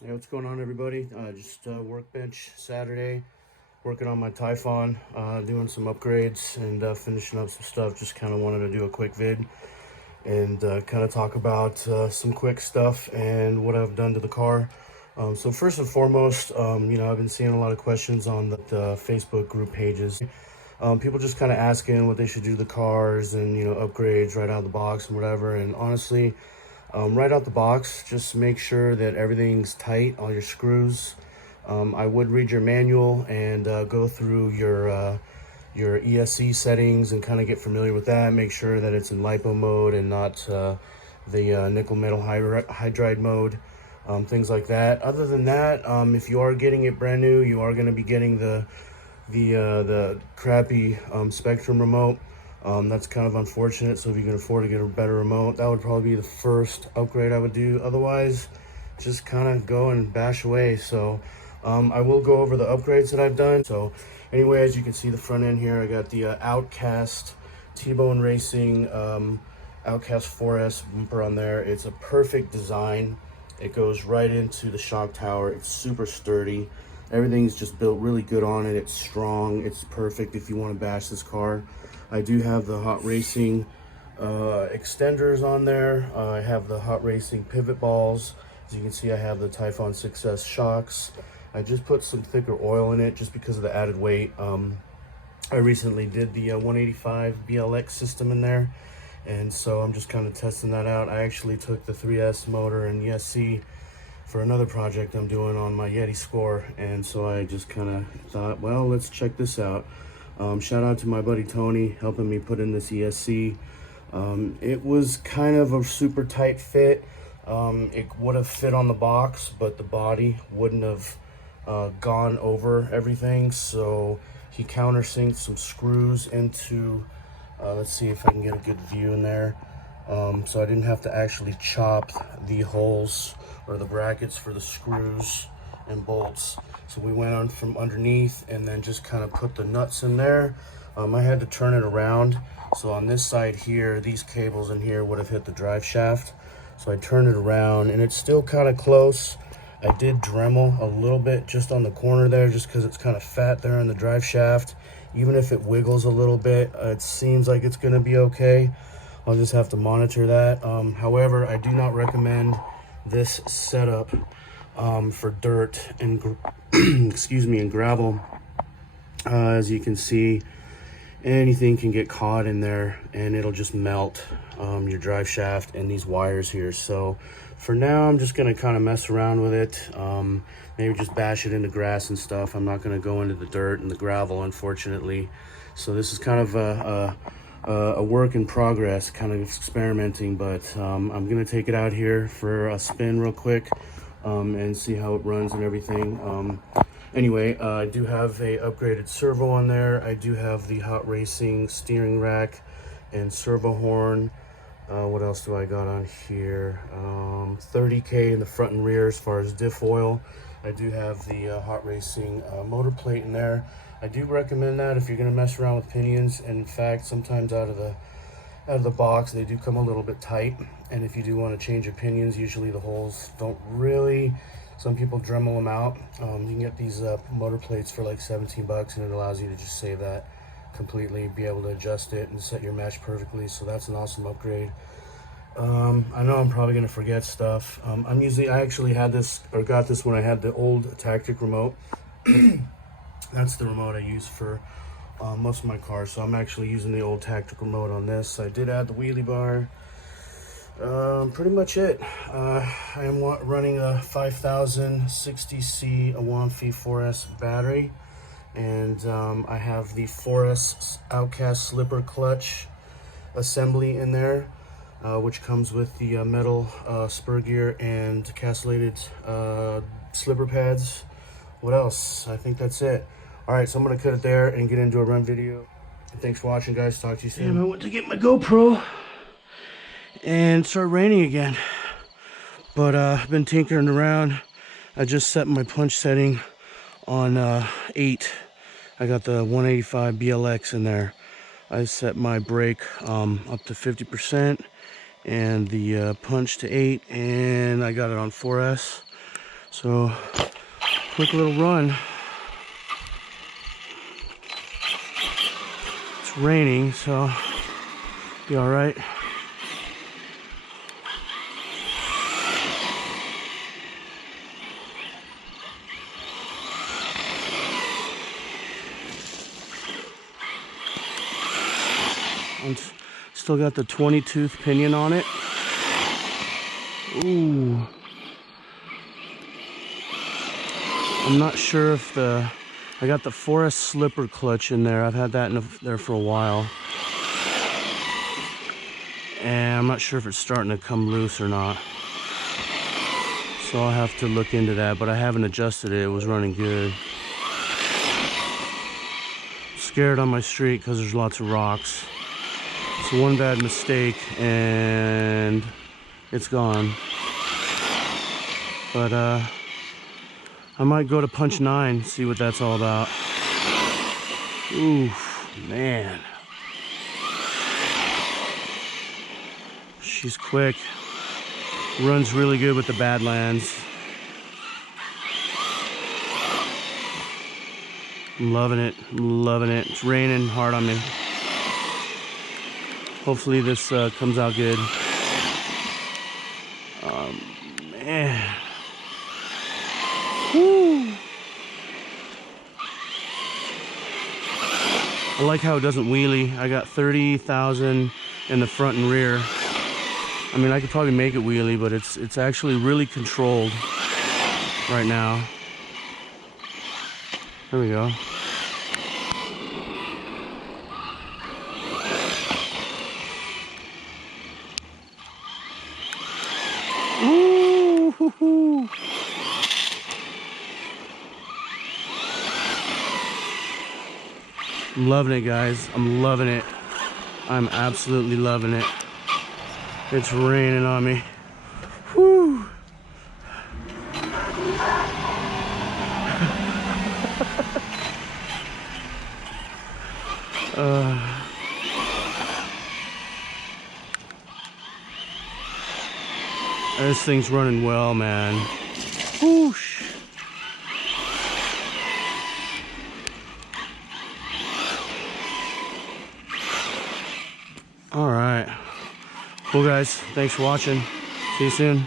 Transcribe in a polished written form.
Hey, what's going on, everybody? Just workbench Saturday, working on my Typhon, doing some upgrades and finishing up some stuff. Just kind of wanted to do a quick vid and kind of talk about some quick stuff and what I've done to the car. So first and foremost, I've been seeing a lot of questions on the Facebook group pages. People just kind of asking what they should do to the cars and, upgrades right out of the box and whatever. And honestly, right out the box, just make sure that everything's tight, all your screws. I would read your manual and go through your ESC settings and kind of get familiar with that. Make sure that it's in LiPo mode and not the nickel metal hydride mode, things like that. Other than that, if you are getting it brand new, you are going to be getting the crappy Spectrum remote. That's kind of unfortunate. So if you can afford to get a better remote, that would probably be the first upgrade I would do. Otherwise, just kind of go and bash away. So I will go over the upgrades that I've done. So anyway, as you can see the front end here, I got the Outcast T-Bone Racing Outcast 4S bumper on there. It's a perfect design. It goes right into the shock tower. It's super sturdy. Everything's just built really good on it. It's strong. It's perfect if you want to bash this car. I do have the Hot Racing extenders on there. I have the Hot Racing pivot balls. As you can see, I have the Typhon 6S shocks. I just put some thicker oil in it just because of the added weight. I recently did the 185 BLX system in there, and so I'm just kind of testing that out. I actually took the 3S motor and ESC for another project I'm doing on my Yeti Score, and so I just kind of thought, well, let's check this out. Shout out to my buddy Tony helping me put in this ESC. It was kind of a super tight fit. It would have fit on the box, but the body wouldn't have gone over everything, so he countersinked some screws into, let's see if I can get a good view in there. So I didn't have to actually chop the holes or the brackets for the screws and bolts. So we went on from underneath and then just kind of put the nuts in there. I had to turn it around. So on this side here, these cables in here would have hit the drive shaft. So I turned it around and it's still kind of close. I did Dremel a little bit just on the corner there, just because it's kind of fat there in the drive shaft. Even if it wiggles a little bit, it seems like it's going to be okay. I'll just have to monitor that. However, I do not recommend this setup for dirt and excuse me, and gravel. As you can see, anything can get caught in there and it'll just melt your drive shaft and these wires here. So for now, I'm just gonna kind of mess around with it. Maybe just bash it into grass and stuff. I'm not gonna go into the dirt and the gravel, unfortunately. So this is kind of a work in progress, kind of experimenting, but I'm gonna take it out here for a spin real quick and see how it runs and everything. Anyway, I do have a upgraded servo on there. I do have the Hot Racing steering rack and servo horn. What else do I got on here? 30K in the front and rear as far as diff oil. I do have the Hot Racing motor plate in there. I do recommend that if you're going to mess around with pinions. And in fact, sometimes out of the box they do come a little bit tight, and if you do want to change your pinions, usually the holes don't really, some people Dremel them out. You can get these motor plates for like 17 bucks, and it allows you to just save that completely, be able to adjust it and set your mesh perfectly. So that's an awesome upgrade. I know I'm probably gonna forget stuff. I actually had this, or got this when I had the old Tactic remote. That's the remote I use for most of my cars, so I'm actually using the old Tactic remote on this. I did add the wheelie bar. Pretty much it. I am running a 5060C Awanfi 4S battery, and I have the 4S Outcast slipper clutch assembly in there, which comes with the metal spur gear and castellated slipper pads. What else? I think that's it. All right, so I'm gonna cut it there and get into a run video. Thanks for watching, guys. Talk to you soon. I went to get my GoPro and start raining again, but I've been tinkering around. I just set my punch setting on 8. I got the 185 BLX in there. I set my brake up to 50% and the punch to 8, and I got it on 4S. So, quick little run. It's raining, so be all right. And still got the 20-tooth pinion on it. Ooh. I'm not sure if I got the forest slipper clutch in there. I've had that there for a while. And I'm not sure if it's starting to come loose or not. So I'll have to look into that, but I haven't adjusted it. It was running good. Scared on my street because there's lots of rocks. So one bad mistake and it's gone. But I might go to punch 9, see what that's all about. Ooh, man. She's quick. Runs really good with the Badlands. I'm loving it. I'm loving it. It's raining hard on me. Hopefully this comes out good. Man. Woo. I like how it doesn't wheelie. I got 30,000 in the front and rear. I mean, I could probably make it wheelie, but it's actually really controlled right now. There we go. Ooh, hoo, hoo. I'm loving it, guys. I'm loving it. I'm absolutely loving it. It's raining on me. Whew. This thing's running well, man. Whoosh. All right. Cool, guys. Thanks for watching. See you soon.